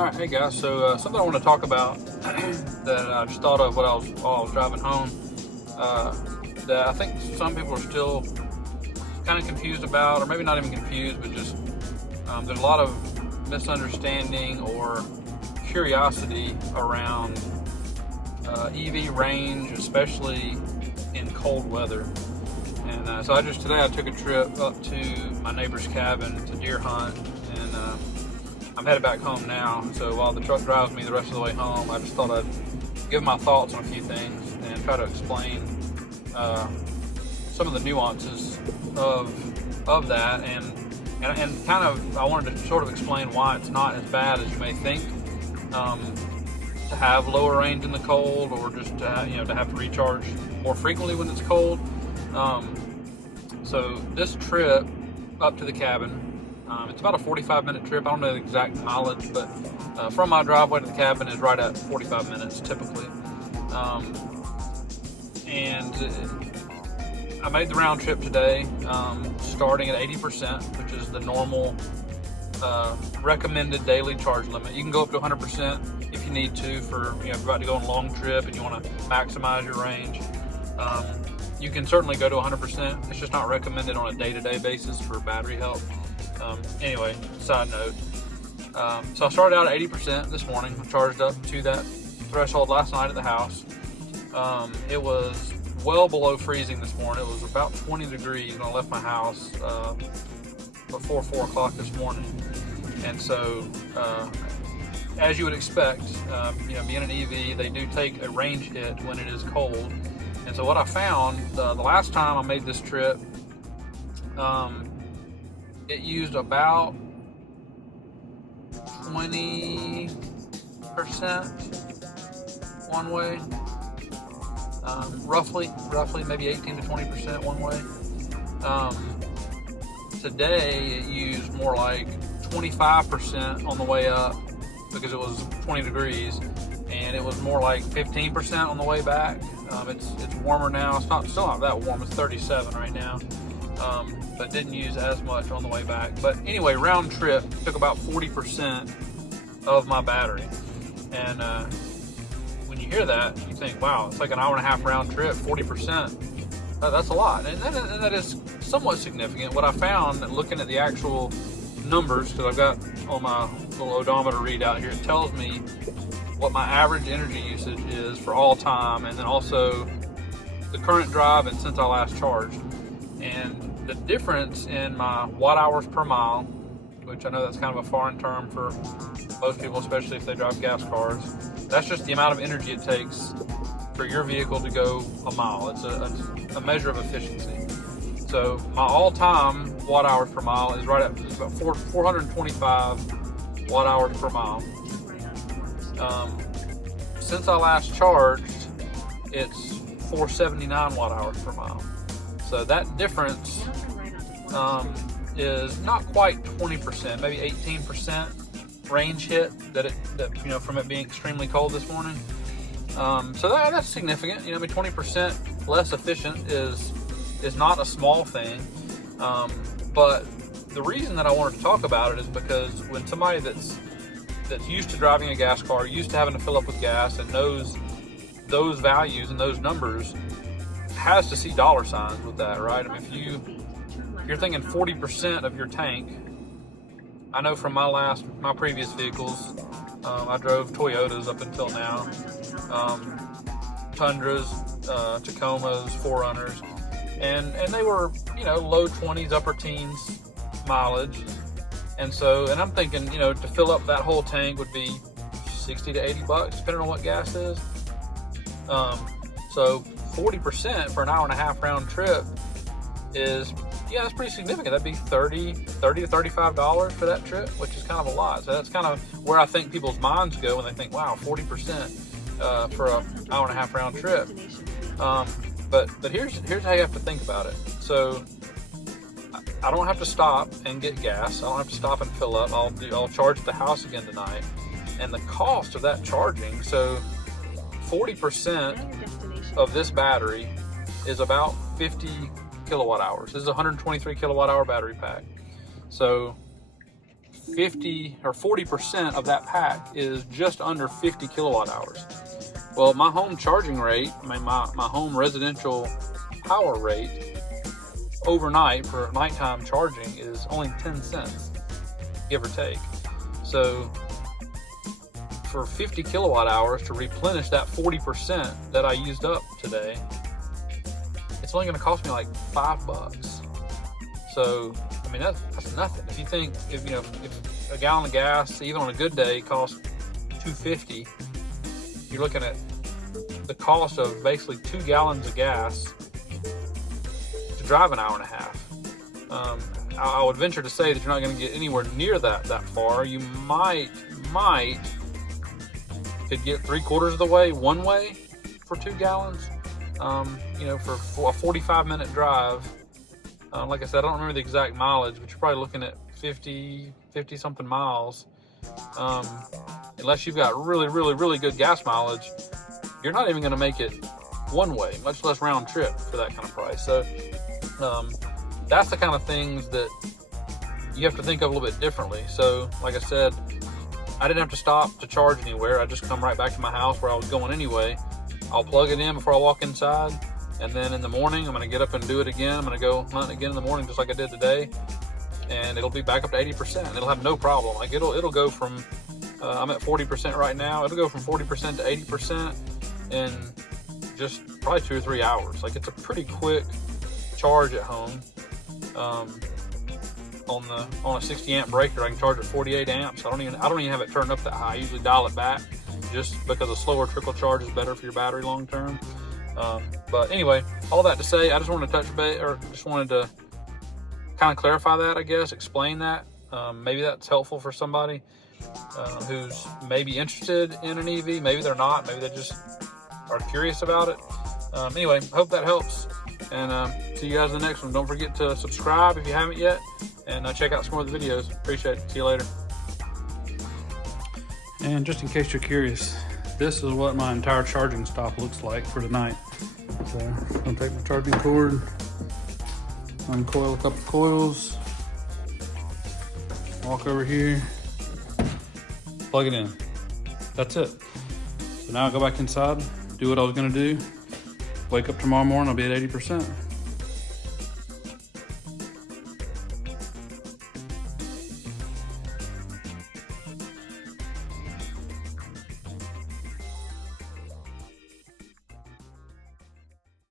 Alright, hey guys, so something I want to talk about that I just thought of while I was driving home, that I think some people are still kind of confused about, or maybe not even confused, but just there's a lot of misunderstanding or curiosity around EV range, especially in cold weather. And so today I took a trip up to my neighbor's cabin to deer hunt, and I'm headed back home now. So while the truck drives me the rest of the way home, I just thought I'd give my thoughts on a few things and try to explain some of the nuances of that, and kind of I wanted to sort of explain why it's not as bad as you may think to have lower range in the cold, or just to have to recharge more frequently when it's cold. So this trip up to the cabin, it's about a 45-minute trip. I don't know the exact mileage, but from my driveway to the cabin is right at 45 minutes typically. And I made the round trip today, starting at 80%, which is the normal recommended daily charge limit. You can go up to 100% if you need to for if you're about to go on a long trip and you want to maximize your range. You can certainly go to 100%. It's just not recommended on a day-to-day basis for battery health. Anyway, side note. So I started out at 80% this morning. I charged up to that threshold last night at the house. It was well below freezing this morning. It was about 20 degrees when I left my house before 4 o'clock this morning. And so, as you would expect, being an EV, they do take a range hit when it is cold. And so what I found, the last time I made this trip, it used about 20% one way, roughly maybe 18 to 20% one way. Today it used more like 25% on the way up because it was 20 degrees, and it was more like 15% on the way back. It's warmer now. It's still not that warm. It's 37 right now, but didn't use as much on the way back. But anyway, round trip took about 40% of my battery, and when you hear that, you think, wow, it's like an hour and a half round trip, 40%. That's a lot, and that is somewhat significant. What I found, looking at the actual numbers, because I've got on my little odometer readout here, it tells me what my average energy usage is for all time, and then also the current drive and since I last charged. And the difference in my watt hours per mile, which I know that's kind of a foreign term for most people, especially if they drive gas cars, that's just the amount of energy it takes for your vehicle to go a mile. It's a measure of efficiency. So my all-time watt hours per mile is right at about 425 watt hours per mile. Since I last charged, it's 479 watt hours per mile. So that difference is not quite 20%, maybe 18% range hit from it being extremely cold this morning. So that's significant. 20% less efficient is not a small thing. But the reason that I wanted to talk about it is because when somebody that's used to driving a gas car, used to having to fill up with gas, and knows those values and those numbers, has to see dollar signs with that, right? I mean, if you're thinking 40% of your tank, I know from my previous vehicles, I drove Toyotas up until now, Tundras, Tacomas, 4Runners, and they were, low 20s, upper teens mileage. And I'm thinking, to fill up that whole tank would be $60 to $80, depending on what gas is. So 40% for an hour and a half round trip is, it's pretty significant. That'd be $30 to $35 for that trip, which is kind of a lot. So that's kind of where I think people's minds go when they think, wow, 40% for an hour and a half round trip. But here's how you have to think about it. So I don't have to stop and get gas. I don't have to stop and fill up. I'll charge at the house again tonight. And the cost of that charging, so 40% of this battery is about 50 kilowatt hours. This is a 123 kilowatt hour battery pack. So 50 or 40% of that pack is just under 50 kilowatt hours. Well, my home charging rate, my home residential power rate overnight for nighttime charging is only 10 cents, give or take. So for 50 kilowatt hours to replenish that 40% that I used up today, it's only going to cost me like $5. So, I mean, that's nothing. If you think, if a gallon of gas, even on a good day, costs $2.50, you're looking at the cost of basically 2 gallons of gas to drive an hour and a half. I would venture to say that you're not going to get anywhere near that far. You might could get 3/4 of the way one way for 2 gallons. For a 45-minute drive. Like I said, I don't remember the exact mileage, but you're probably looking at 50 something miles. Unless you've got really, really, really good gas mileage, you're not even going to make it one way, much less round trip for that kind of price. So that's the kind of things that you have to think of a little bit differently. So like I said, I didn't have to stop to charge anywhere. I just come right back to my house where I was going anyway. I'll plug it in before I walk inside, and then in the morning I'm going to get up and do it again. I'm going to go hunting again in the morning just like I did today, and it'll be back up to 80%. It'll have no problem. Like it'll go from I'm at 40% right now. It'll go from 40% to 80% in just probably 2 or 3 hours. Like, it's a pretty quick charge at home. On a 60 amp breaker, I can charge at 48 amps. I don't even have it turned up that high. I usually dial it back just because a slower trickle charge is better for your battery long term. But anyway, all that to say, I just wanted to touch base, or just wanted to kind of clarify that, I guess, explain that. Maybe that's helpful for somebody who's maybe interested in an EV. Maybe they're not. Maybe they just are curious about it. Anyway, hope that helps. And see you guys in the next one. Don't forget to subscribe if you haven't yet, and check out some more of the videos. Appreciate it. See you later. And just in case you're curious, this is what my entire charging stop looks like for tonight. So I'm gonna take my charging cord, uncoil a couple coils, walk over here, plug it in. That's it. So now I'll go back inside, do what I was gonna do. Wake up tomorrow morning, I'll be at 80%.